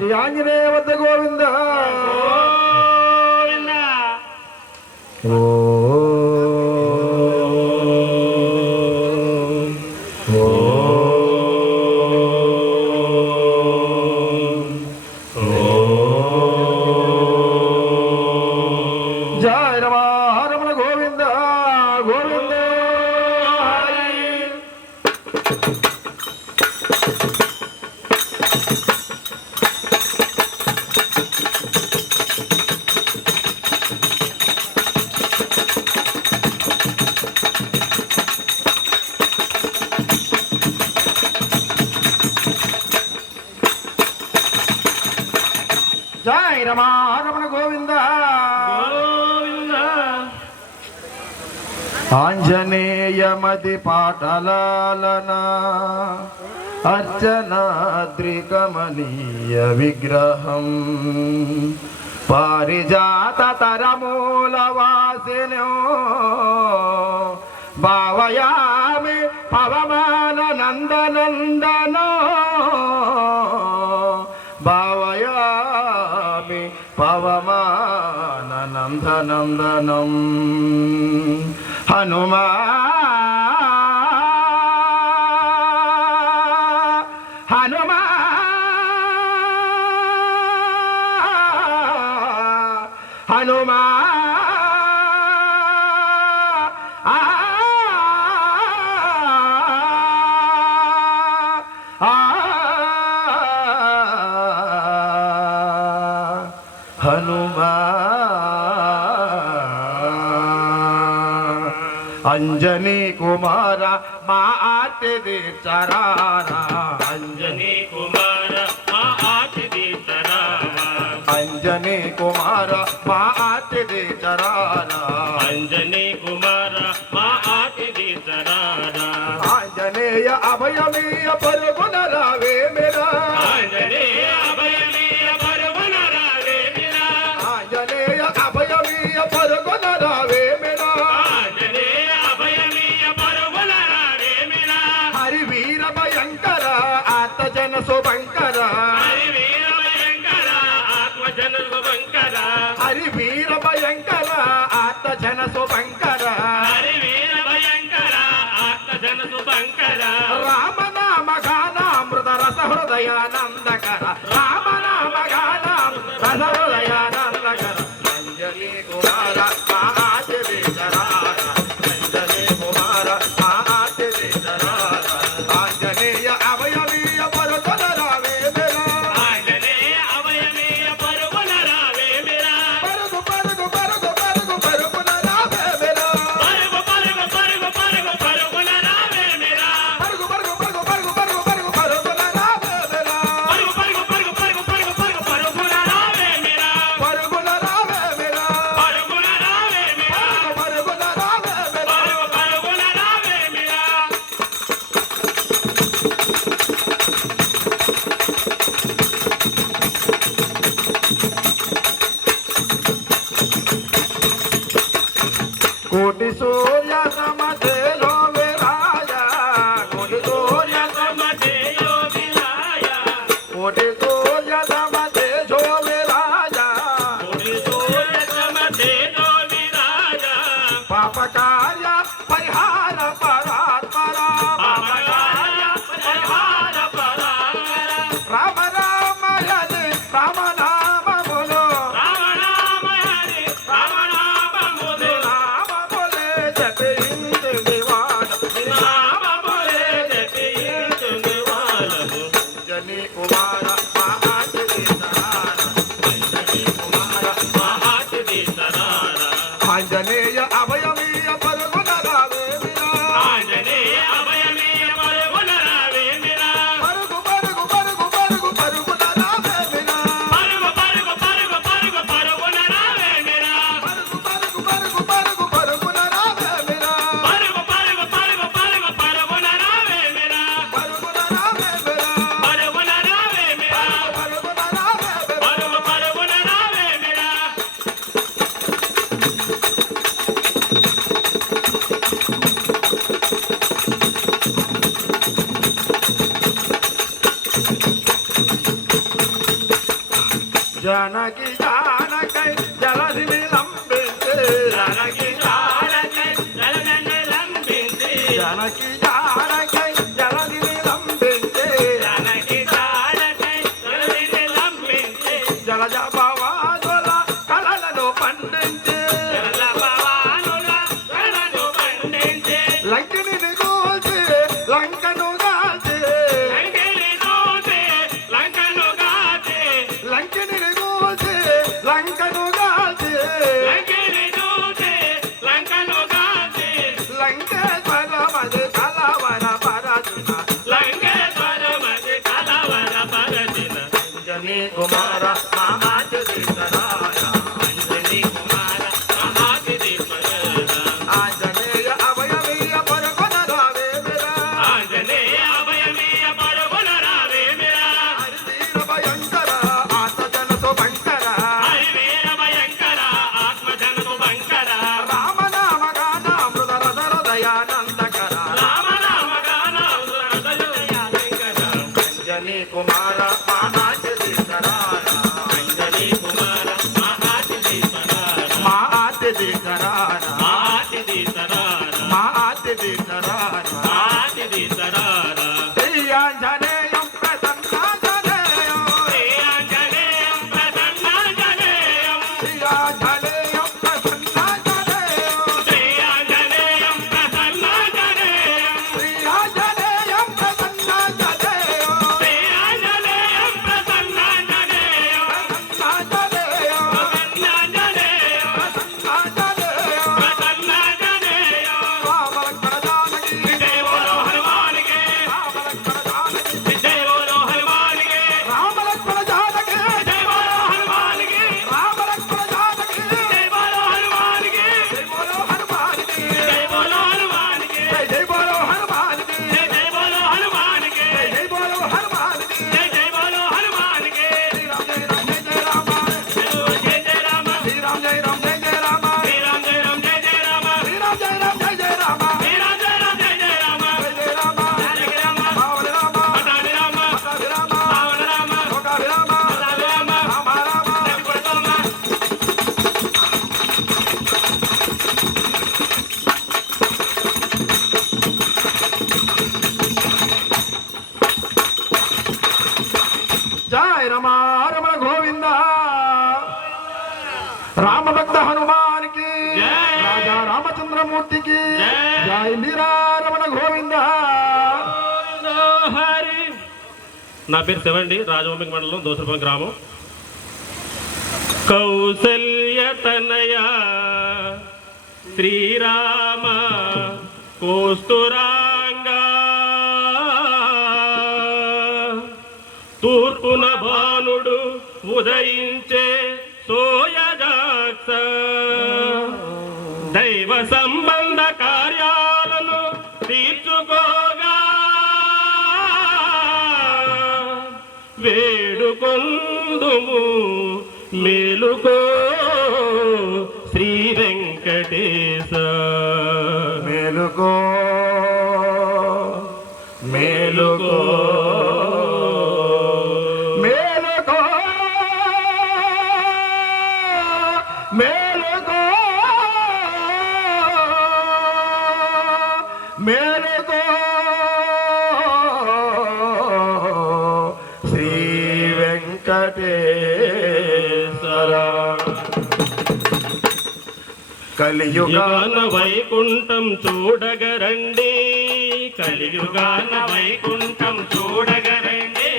శ్రీ ఆంజనేయ వద్ద గోవింద ఓ జయ రమణ గోవింద గోవింద ఆంజనేయమది పాటలాలన అర్చనాద్రికమనీయ విగ్రహం పారిజాత తరమూలవాసినో భావయామి పవమాన నందనందనో భావయామి పవమాన నందనందనం హనుమా హనుమా హనుమా హనుమా అంజనీ కుమార మా ఆర్తి చరారా అంజనీ కుమార మా ఆర్తి చరారా అంజనీ కుమార మా ఆర్తి చరారా అంజనీ కుమార మా ఆర్తి చరారా ఆంజనేయ అభయమీయ పరుగున రావే మేరా ఆంజనేయ అభయమీయ పరుగున రావే మేరా ఆంజనేయ అభయమీయ పరుగున రావే మేరా ఆంజనేయ అభయమీయ పరుగున రావే మేరా హరి వీర భయంకర ఆత్మజన శుభంకర హరి వీర భయంకర ఆత్మజన శుభంకర హరి వీర భయంకర ఆత్మజన శుభంకర హరి వీర భయంకర ఆత్మజన శుభంకర రామనామ గానామృత రస హృదయానందకర రామనామ గానామృత రస హృదయానందకర అంజనీ కుమార మా ఆర్తి చరార అంజనీ కుమార మా ఆర్తి చరార ఆంజనేయ అభయమీయ పరుగున రావే మేరా ఆంజనేయ అభయమీయ పరుగున రావే మేరా పరుగు పరుగు పరుగు పరుగు పరుగున రావే మేరా పరుగు పరుగు పరుగు పరుగు పరుగున రావే మేరా పరుగు పరుగు పరుగు పరుగు పరుగు పరుగు పరుగున రావే మేరా పరుగు పరుగు పరుగు పరుగు పరుగు పరుగు పరుగున రావే మేరా పరుగున రావే మేరా పరుగున రావే మేరా పరుగున రావే మేరా పరుగున రావే మేరా కోటి సూర్య సమధేలో విరాజ కోటి సూర్య సమధేయో విరాయ కోటి సూర్య సమధేజో విరాజ కోటి సూర్య సమధేయో విరాయ పాప కార్య పరిహార పరాత్పర పాపకార్య పరిహార పరాత్పర రామ రామ హరి రామ నామములు రామ నామ హరి రామ నామములు రామ బోలే జపించు వివాద రామ బోలే జపించు నివాళము అంజనీ కుమార మా ఆర్తి చరార అంజనీ కుమార మా ఆర్తి చరారా ఆంజనేయ అభయమీయ పరుగున రావే మీరా ఆంజనేయ అభయమీయ పరుగున రావే మీరా పరుగు పరుగు పరుగు పరుగు పరుగున రావే మీరా పరుగు పరుగు పరుగు పరుగు పరుగున రావే మీరా పరుగు పరుగు పరుగు పరుగు పరుగున రావే మీరా పరుగు పరుగు పరుగు పరుగు పరుగున రావే మీరా పరుగున రావే మీరా పరుగున రావే మీరా పరుగున రావే మీరా పరుగు పరుగున రావే మీరా జానకి జానకై జలధిని లంబించి జానకి జానకై జలధిని లంబించి జానకి జానకై జలధిని లంబించి జానకి జానకై జలధిని లంబించి జలజ భవానుల కలలను పండించి జల భవానుల కళను పండించి లంకిని గూల్చి లంకను గాల్చి లంకిని దూచి లంకను గాచి లంకిని గూల్చి లంకను గాల్చి లంకిని దూచి లంకను గాచి లంకేశ్వరమది కలవర పరచిన లంకేశ్వరమది కలవర పరచిన అంజనీ కుమార మహాచరితరాయ అంజనీ కుమార మహాదిదీపరాయ ఆంజనేయ అభయమీయ పరుగున రావేమిరా ఆంజనేయ అభయమీయ పరుగున రావేమిరా హరివీర భయంకర ఆతజనతో బంకర హరివీర భయంకర ఆత్మజనకు బంకర రామనామ గానామృత రస హృదయానందకర రామనామ గానామృతదయ శంకర అంజనీ కుమార మహాచరితరాయ అంజనీ కుమార మహాదిదీపరాయ మహాచరితరాయ మహాదిదీపరాయ మహాచరితరాయ మహాదిదీపరాయ శ్రీ ఆంజనేయం ప్రసన్నాంజనేయం శ్రీ ఆంజనేయం ప్రసన్నాంజనేయం శ్రీ ఆంజనేయం ప్రసన్నాంజనేయం శ్రీ ఆంజనేయం ప్రసన్నాంజనేయం శ్రీ ఆంజనేయం ప్రసన్నాంజనేయం శ్రీ ఆంజనేయం ప్రసన్నాంజనేయం ప్రసన్నాంజనేయం ప్రసన్నాంజనేయం ప్రసన్నాంజనేయం ప్రసన్నాంజనేయం రామలక్ష్మణ జానకి జై బోలో హనుమానికి రామలక్ష్మణ జానకి జై బోలో హనుమానికి రామలక్ష్మణ జానకి జై బోలో హనుమానికి రామలక్ష్మణ జానకి జై బోలో హనుమానికి జై బోలో హనుమానికి జై బోలో హనుమానికి జై బోలో హనుమానికి జై బోలో హనుమానికి జై బోలో హనుమానికి జై బోలో హనుమానికి శ్రీరామ్ జై రామ్ జై జయ రామ శ్రీరామ్ జై రామ్ జై జయ రామ శ్రీరామ్ జై రామ్ జై జయ రామ శ్రీరామ్ జై రామ్ జై జయ రామ జై జయ రామ జానకి రామ రావణ రామ పటాని రామ పటాభి రామ రావణ రామ లోకాభి రామ పటాని రామ రామ రామ నడిపడతామ జయ రమ రమణ గోవింద రామభక్త హనుమానికి జై. రాజా రామచంద్రమూర్తికి జై. జై మీరా రమణ గోవింద హరి నా పేరు శివండి రాజవంశి మండలం దోసరపల్లి గ్రామం కౌసల్య తనయ శ్రీరామ కోస్తురాంగా తూర్పున భానుడు ఉదయించే సోయజాక్ష దైవ సంబంధ కార్యాలను తీర్చుకోగా వేడుకొందుము మేలుకో శ్రీ వెంకటేశ మేలుకో మేలుకో మేలుకో మేలుకో మేలుకో శ్రీ వెంకటేశ్వర కలియుగా యుగాన వైకుంఠం చూడగరండి కలియుగాన వైకుంఠం చూడగరండి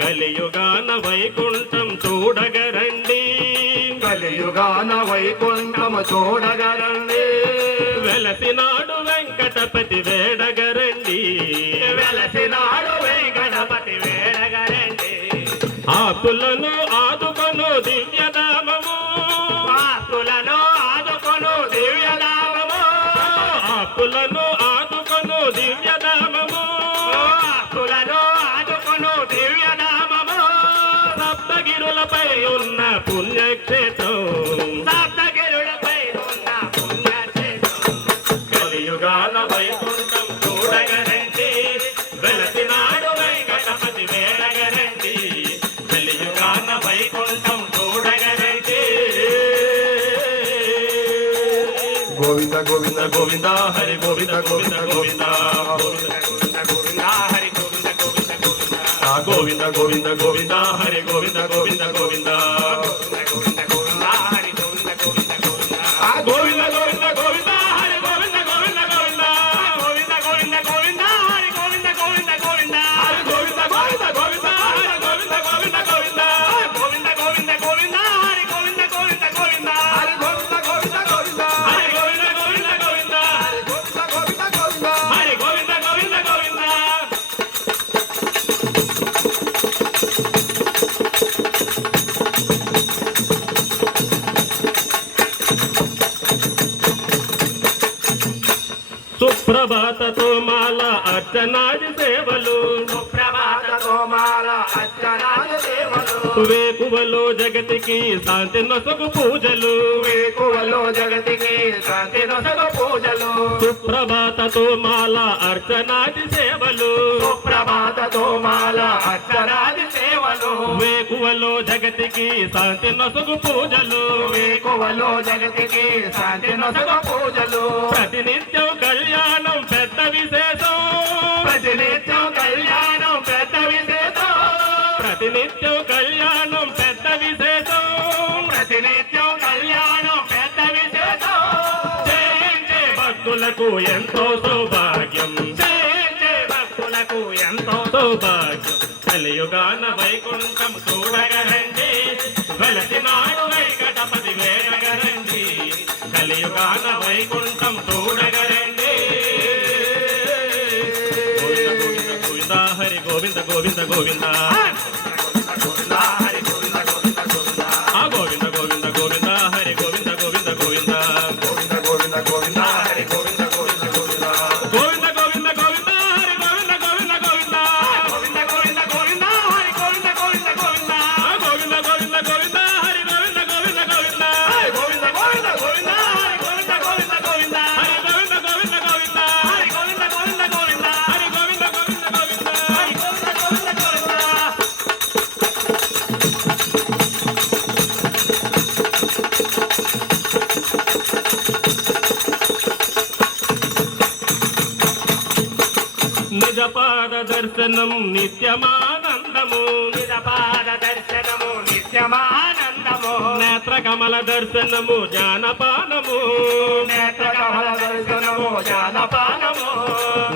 కలియుగాన వైకుంఠం చూడగరండి కలియుగాన వైకుంఠము చూడగరండి వెలసినాడు వెంకటపతి వేడగరండి వెలసినాడు వెంకటపతి వేడగరండి ఆకులను ఆదుకొను దివ్యధామము ఆకులను ఆదుకొను దివ్యనామము ఆకులను ఆదుకొను దివ్యధామము ఆకులను ఆదుకొను దివ్యనామము సప్తగిరులపై ఉన్న పుణ్యక్షేత్రం సప్తగిరులపై ఉన్న పుణ్యక్షేత్రం కలియుగాన వైకుంఠం చూడగరండి వెలసినాడు వెంకటపతి వేడగరండి కలియుగాన వైకుంఠం గోవింద గోవింద గోవింద హరి గోవింద గోవింద గోవింద గోవింద గోవింద హరి గోవింద గోవింద గోవింద గోవింద గోవింద గోవింద హరి గోవింద గోవింద గోవింద గోవింద గోవింద హరి గోవింద గోవింద గోవింద గోవింద గోవింద గోవింద హరి గోవింద గోవింద గోవింద గోవింద గోవింద గోవింద హరి గోవింద గోవింద గోవింద హరి గోవింద గోవింద గోవింద హరి గోవింద గోవింద గోవింద గోవింద గోవింద గోవింద హరి గోవింద గోవింద గోవింద హరి గోవింద గోవింద గోవింద హరి గోవింద గోవింద గోవింద హరి గోవింద గోవింద గోవింద హరి గోవింద గోవింద గోవింద సుప్రభాతతో మాల అర్చనాది సేవలు సుప్రభాత గోమాల అర్చనాల సేవలు వేకువలో జగతికి శాంతి నొసగు పూజలు వేకువలో జగతికి శాంతి నొసగ పూజలు సుప్రభాతతో మాల అర్చనాది సేవలు సుప్రభాత గోమాల అర్చనాది సేవలు వేకువలో జగతికి శాంతి నొసగు పూజలు వేకువలో జగతికి శాంతి నొసగ పూజలు ప్రతినిత్యం కళ్యాణం పెద్ద విశేషం ప్రతినిత్యం కళ్యాణం పెద్ద విశేషం ప్రతినిత్యం కళ్యాణం పెద్ద విశేషం ప్రతినిత్యం కళ్యాణం పెద్ద విశేషం చేయించే భక్తులకు ఎంతో సౌభాగ్యం చేయించే భక్తులకు ఎంతో సౌభాగ్యం కలియుగాన వైకుంఠం చూడగరండి వెలసినాడు వైకటపతి వేడగరండి కలియుగాన వైకుంఠం చూడగరండి గోవింద గోవింద గోవింద హరి గోవింద గోవింద గోవింద హరి గోవింద గోవింద గోవింద ఆ గోవింద గోవింద గోవింద హరి గోవింద గోవింద గోవింద గోవింద గోవింద గోవింద హరి గోవింద గోవింద గోవింద గోవింద గోవింద గోవింద హరి గోవింద గోవింద గోవింద గోవింద గోవింద గోవింద హరి గోవింద గోవింద గోవింద ఆ గోవింద గోవింద గోవింద హరి గోవింద గోవింద గోవింద గోవింద గోవింద గోవింద హరి గోవింద గోవింద గోవింద హరి గోవింద గోవింద గోవింద హరి గోవింద గోవింద గోవింద హరి గోవింద గోవింద గోవింద హరి గోవింద గోవింద గోవింద నిజ పాద దర్శనం నిత్యమానందము నిజపాద దర్శనము నిత్యమానందము నేత్ర కమల దర్శనము జ్ఞానపానము నేత్రకమల దర్శనము జానపానము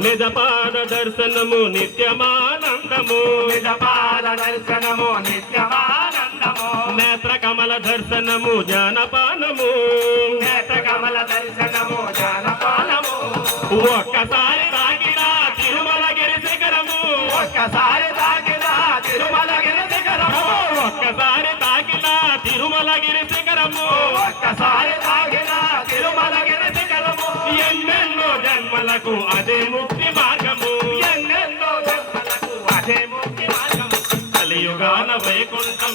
నిజ పాద దర్శనము నిత్యమానందము నిజపాద దర్శనము నిత్యమానందము నేత్ర కమల దర్శనము జ్ఞానపానము నేత్రకమల దర్శనము జానపానము ఒక్కసారి తాకినా తిరుమలగిరి శిఖరము ఒక్కసారి తాకినా తిరుమలగిరి శిఖరము ఒక్కసారి తాకినా తిరుమలగిరి శిఖరము ఒక్కసారి తాకినా తిరుమలగిరి శిఖరము ఎన్నెన్నో జన్మలకు అదే ముక్తి మార్గము ఎన్నెన్నో జన్మలకు అదే ముక్తి మార్గము కలియుగాన వైకుంఠం